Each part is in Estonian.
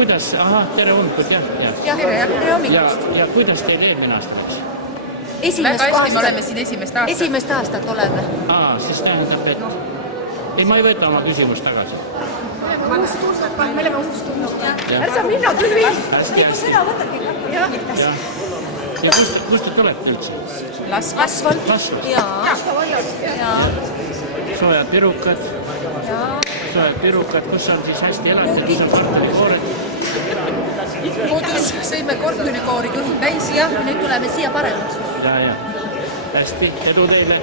kuidas, tere hommikut, jah. Tere hommikust. Ja kuidas teil eelmine aasta läks? Väga hästi, me oleme siin esimest aastat oleme. Siis tähendab, et... Ei, ma ei võta oma küsimust tagasi. Me oleme uus tulnud. Ärsa minna küll viis. Hästi. Sõna võtagi. Ja kust te tulete üldse? Lasvalt. Jaa. Soojad pirukad, kus on siis hästi elatud, kus on kortelikoored? Kodus sõime korterikoori kõhud täis ja nüüd tuleme siia paremaks. Ja. Hästi, edu teile.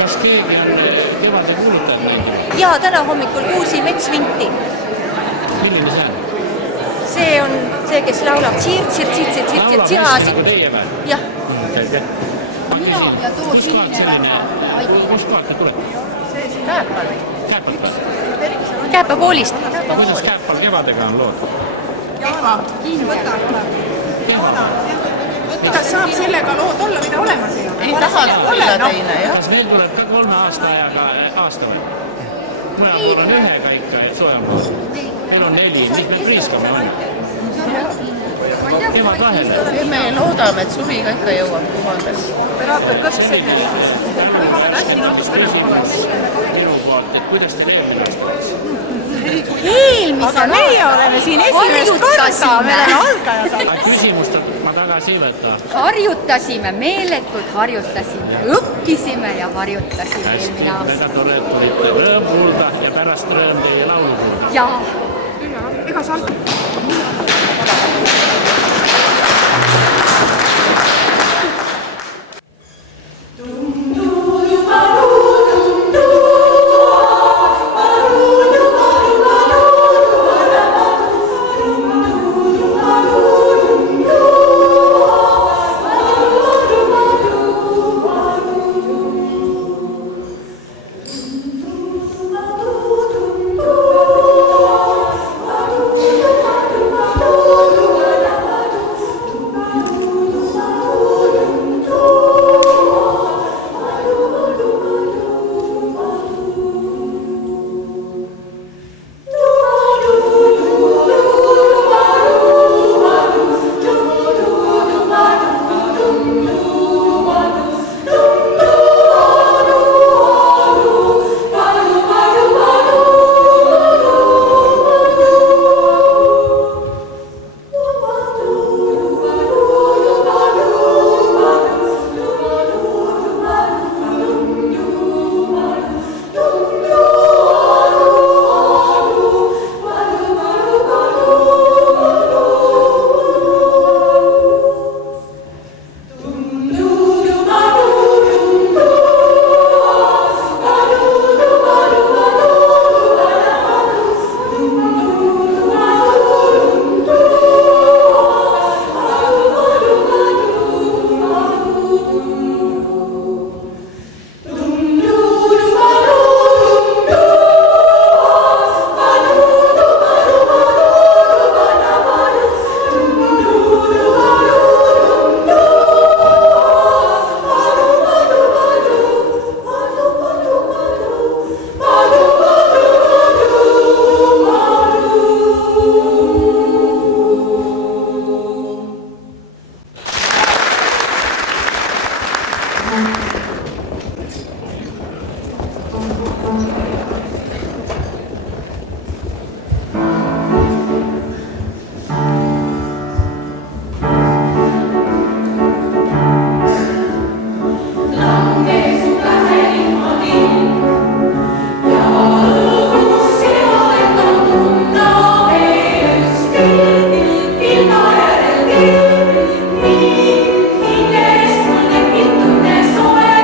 Kas keegi on kevade kuulutajad näinud? Jaa, täna hommikul kuulsin Metsvinti. Milline see on? See on see, kes laulab Laulab hästi nagu teie või? Jah. Mina ja too sinine Kust kohalt te tulete? Kääpalt. Kääpa koolist. Kuidas Kääpal kevadega on lood? Kas saab sellega lood olla, mida olemas ei ole? Ei taha olla teine, jah. Kas meil tuleb ka 3 aasta ajaga aasta või? Mõne pool on ühega ikka, et soojem pool. Meil on 4, mis me priiskame on? Kevad vahele. Me loodame, et suviga ikka jõuab kumadel. Minu poolt, et kuidas te veel Eelmisel Meie oleme siin esimest korda, me oleme algajad. Küsimust ma tagasi ei võta. Harjutasime, meeletult harjutasime, õppisime ja harjutasime Hästi, eelmine aasta. mida tulite rõõm kuulda ja pärast rõõm teie laulu kuulda. Jaa. Ega sa Hinges on lepitune soe.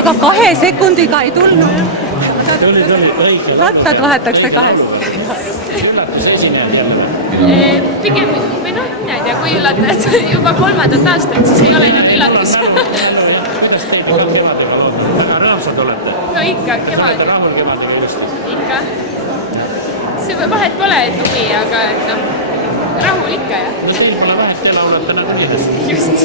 aga 2 sekundiga ei tulnud. Tuli, õige. Rattad vahetakse 2. Üllatus esinejad jälle. Pigem, või noh, mina ei tea, kui üllatajad juba 3. aastat, siis ei ole enam üllatus. Kuidas teid ka kevadega lood? Väga rõõmsad olete? No ikka, kevad. Olete rahul kevadega ilusti? Ikka. See vahet pole, et huvi, aga noh, rahul ikka, jah. No teil pole vahet, te laulate nagu kiiresti. Just.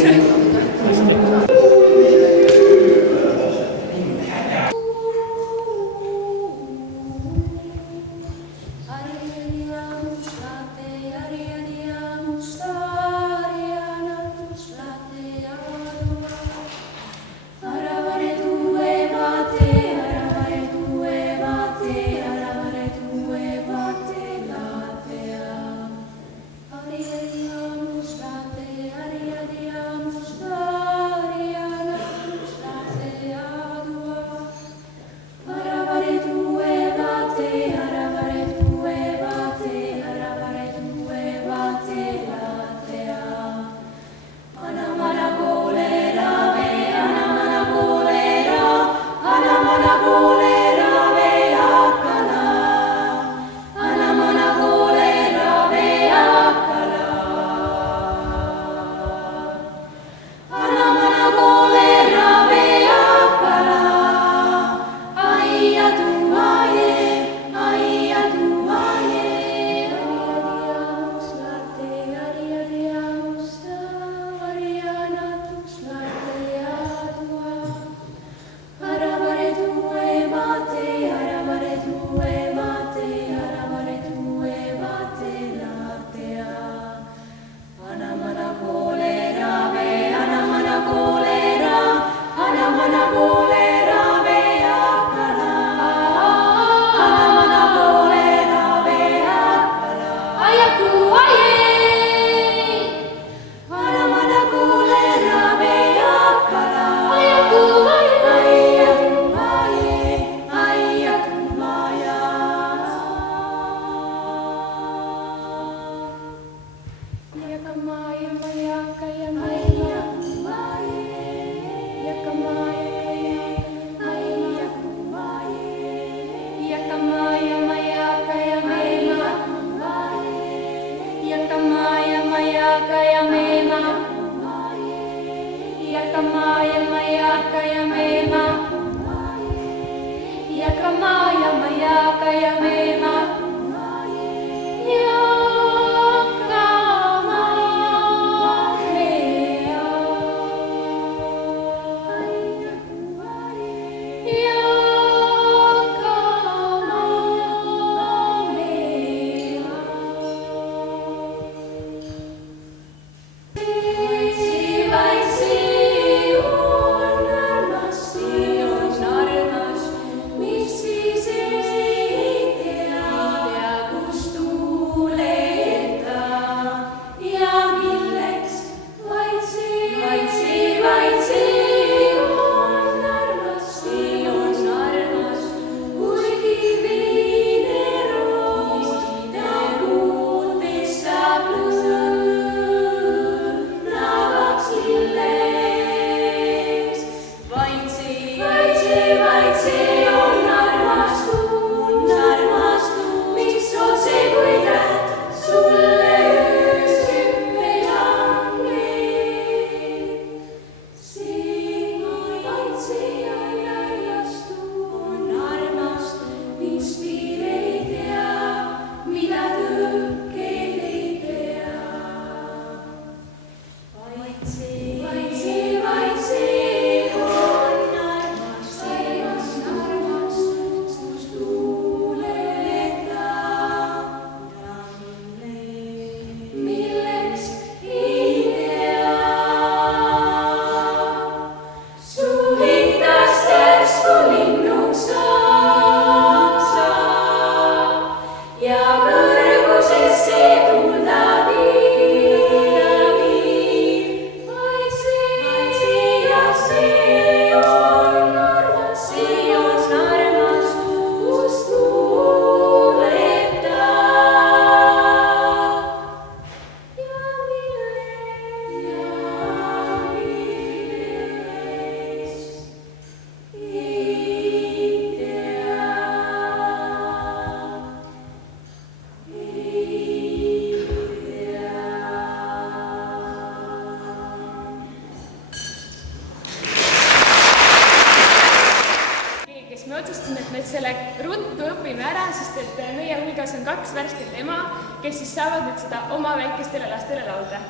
otsustasime, et me selle ruttu õpime ära, sest et meie hulgas on 2 värsket ema, kes siis saavad nüüd seda oma väikestele lastele laulda.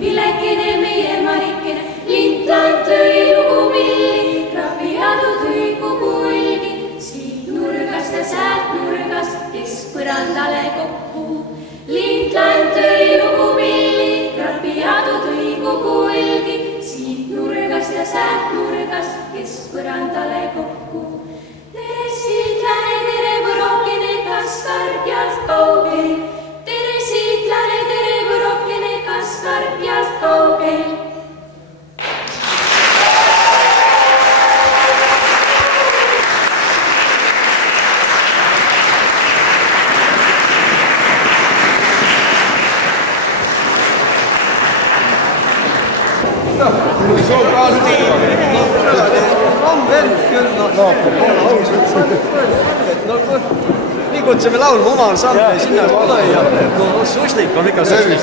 Vilekene meie marikene, lintland tõi lugu milli, krabiadu tõi kogu õlgi, siit nurgast ja säält nurgast, kes põrandale kokku. Lintland tõi lugu milli, krabiadu tõi kogu õlgi, siit nurgast ja säält nurgast, kes põrandale kokku. Tere siitlane, tere võrokene, kas karbjalt kaugel? Tere siitlane, tere võrokene, kas karbjalt kaugel? Nii kutsume laulma omal samme sinna ja suslik on ikka suslik.